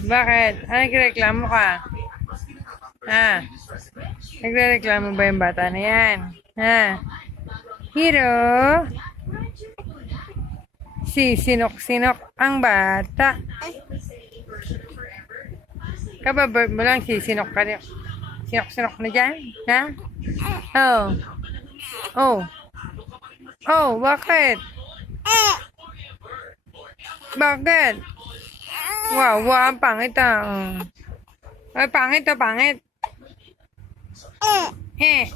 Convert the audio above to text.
Bakit? Ano nagreklamo ka? Ha? Nagreklamo ba yung bata na yan? Ha? Hero? Si sinok-sinok ang bata. Kababird mo lang, si sinok ka rin. Sinok-sinok na dyan? Ha? Oh. Oh. Oh, bakit? Bakit? Wow, wow, ang pangit ah. Ay, pangit ah, pangit. He.